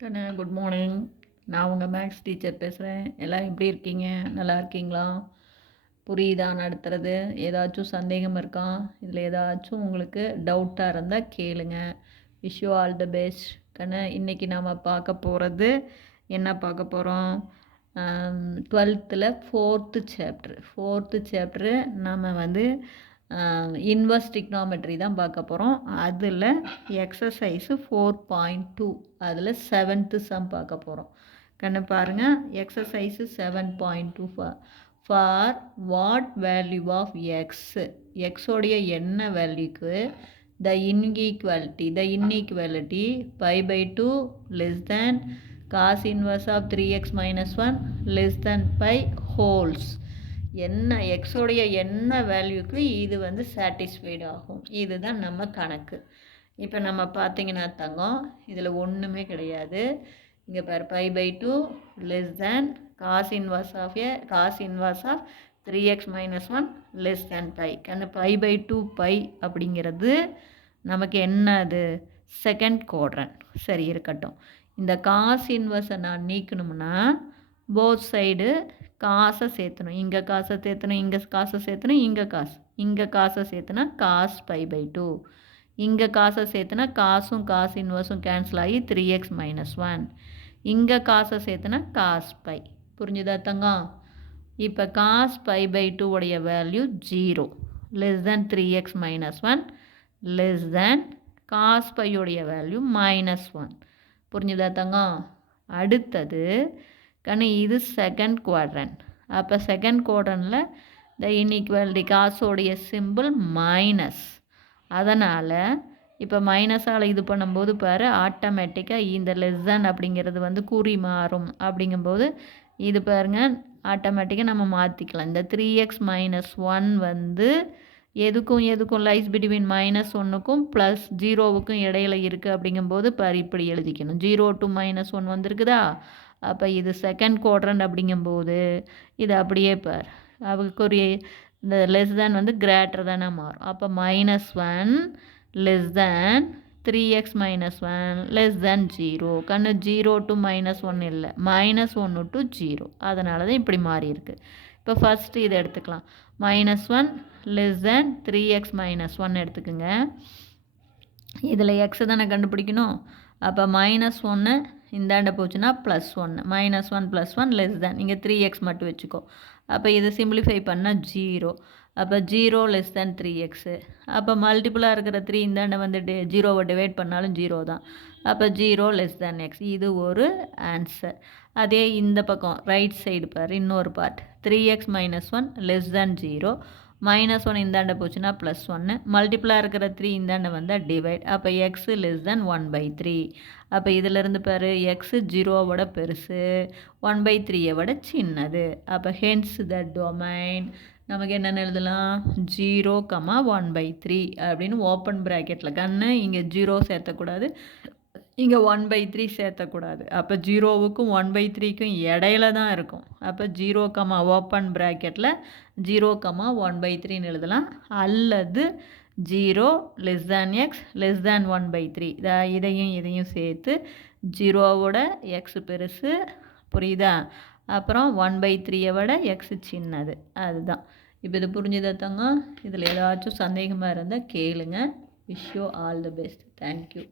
கண்ணு good morning. நான் உங்கள் மேக்ஸ் டீச்சர் பேசுகிறேன். எல்லாம் எப்படி இருக்கீங்க? நல்லா இருக்கீங்களா? புரியுதா நடத்துறது? ஏதாச்சும் சந்தேகம் இருக்கா? இதில் ஏதாச்சும் உங்களுக்கு டவுட்டாக இருந்தால் கேளுங்க. Wish you all the best. கண்ணு இன்றைக்கி நாம் பார்க்க போகிறது என்ன பார்க்க போகிறோம்? 12th ஃபோர்த்து சாப்டரு நம்ம வந்து இன்வர்ஸ் டிக்னாமெட்ரி தான் பார்க்க போகிறோம். அதில் எக்ஸசைஸு 4.2 அதில் 7th சம் பார்க்க போகிறோம். கண்ணு பாருங்கள், exercise 7.2 for what value of எக்ஸோடைய என்ன வேல்யூக்கு the inequality π/2 less than cos inverse of 3x minus 1 less than pi holds. என்ன எக்ஸோடைய என்ன வேல்யூக்கு இது வந்து சாட்டிஸ்ஃபைடு ஆகும். இதுதான் நம்ம கணக்கு. இப்போ நம்ம பார்த்தீங்கன்னா தங்கம் இதில் ஒன்றுமே கிடையாது. இங்கே பாரு π/2 less than cos inverse of 3x minus 1 less than pi. கண்ணு π/2 பை அப்படிங்கிறது நமக்கு என்னது? Second quadrant. சரி இருக்கட்டும். இந்த காஸ் இன்வர்ஸை நான் நீக்கணும்னா போத் சைடு காசை சேர்த்தணும். இங்கே காசை சேர்த்தணும், இங்கே காசை சேர்த்தணும், இங்கே காசை சேர்த்துனா காஸ் π/2. இங்கே காசை சேர்த்துனா காசும் காஸ் இன்வர்ஸும் கேன்சல் ஆகி 3x minus 1. இங்கே காசை சேர்த்துனா காஸ் பை. புரிஞ்சுதா தங்கம்? இப்போ காஸ் π/2 உடைய value 0 less than 3x minus 1 less than cos பையுடைய வேல்யூ -1. புரிஞ்சுதா தங்கம்? அடுத்தது கண்ணு இது செகண்ட் குவாட்ரண்ட். அப்போ செகண்ட் குவாட்ரண்டில் த இன்இக்வாலிட்டி காசோடைய சிம்பிள் மைனஸ். அதனால் இப்போ மைனஸால் இது பண்ணும்போது பாரு ஆட்டோமேட்டிக்காக இந்த லெஸ் தேன் அப்படிங்கிறது வந்து குறி மாறும். அப்படிங்கும்போது இது பாருங்கள் ஆட்டோமேட்டிக்காக நம்ம மாற்றிக்கலாம். இந்த 3x minus 1 வந்து எதுக்கும் லைஸ் பிட்வீன் -1க்கும் +0க்கும் இடையில இருக்குது. அப்படிங்கும்போது பாரு இப்படி எழுதிக்கணும். 0 to -1 வந்திருக்குதா? அப்போ இது செகண்ட் குவாட்ரண்ட். அப்படிங்கும்போது இது அப்படியே பார் அவருக்குரிய இந்த லெஸ் தேன் வந்து கிரேட்டர் தானாக மாறும். அப்போ -1 less than 3x minus 1 less தேன் 0. கண்ணு 0 to -1 இல்லை, -1 to 0. அதனால தான் இப்படி மாறி இருக்கு. இப்போ ஃபஸ்ட்டு இதை எடுத்துக்கலாம். -1 லெஸ் தேன் 3x minus 1 எடுத்துக்குங்க. இதில் எக்ஸை தானே கண்டுபிடிக்கணும். அப்போ -1 இந்தாண்ட போச்சுன்னா +1, -1 +1 லெஸ் தேன் இங்கே 3x மட்டும் வச்சுக்கோ. அப்போ இதை சிம்பிளிஃபை பண்ணால் 0. அப்போ 0 லெஸ் தேன் 3x. அப்போ மல்டிப்புளாக இருக்கிற 3 இந்தாண்ட வந்து 0வை டிவைட் பண்ணாலும் 0 தான். அப்போ 0 லெஸ் தேன் x. இது ஒரு ஆன்சர். அதே இந்த பக்கம் ரைட் சைடு பார் இன்னொரு பார்ட் 3x minus 1 லெஸ் தேன் 0. -1 இந்தாண்ட போச்சுன்னா +1. மல்டிப்புளாக இருக்கிற 3 இந்தாண்ட வந்தால் டிவைட். அப்போ x லெஸ் தேன் 1/3. அப்போ இதிலிருந்து பாரு x 0வோட பெருசு, 1/3 விட சின்னது. அப்போ ஹென்ஸ் த டொமைன் நமக்கு என்னென்னு எழுதலாம்? 0, 1/3 அப்படின்னு ஓப்பன் ப்ராக்கெட்டில். கண்ணு இங்கே 0 சேர்த்தக்கூடாது, இங்கே 1/3 சேர்த்தக்கூடாது. அப்போ 0வுக்கும் 1/3க்கும் இடையில தான் இருக்கும். அப்போ 0, ஓப்பன் ப்ராக்கெட்டில் 0, 1/3ன்னு எழுதலாம். அல்லது 0 less than x less than 1/3. இதையும் சேர்த்து 0வோட எக்ஸ் பெருசு, புரியுதா? அப்புறம் 1/3 விட எக்ஸ் சின்னது. அதுதான். இப்போ இது புரிஞ்சுதா தங்க? இதில் ஏதாச்சும் சந்தேகமாக இருந்தால் கேளுங்க. Wish you all the best. Thank you.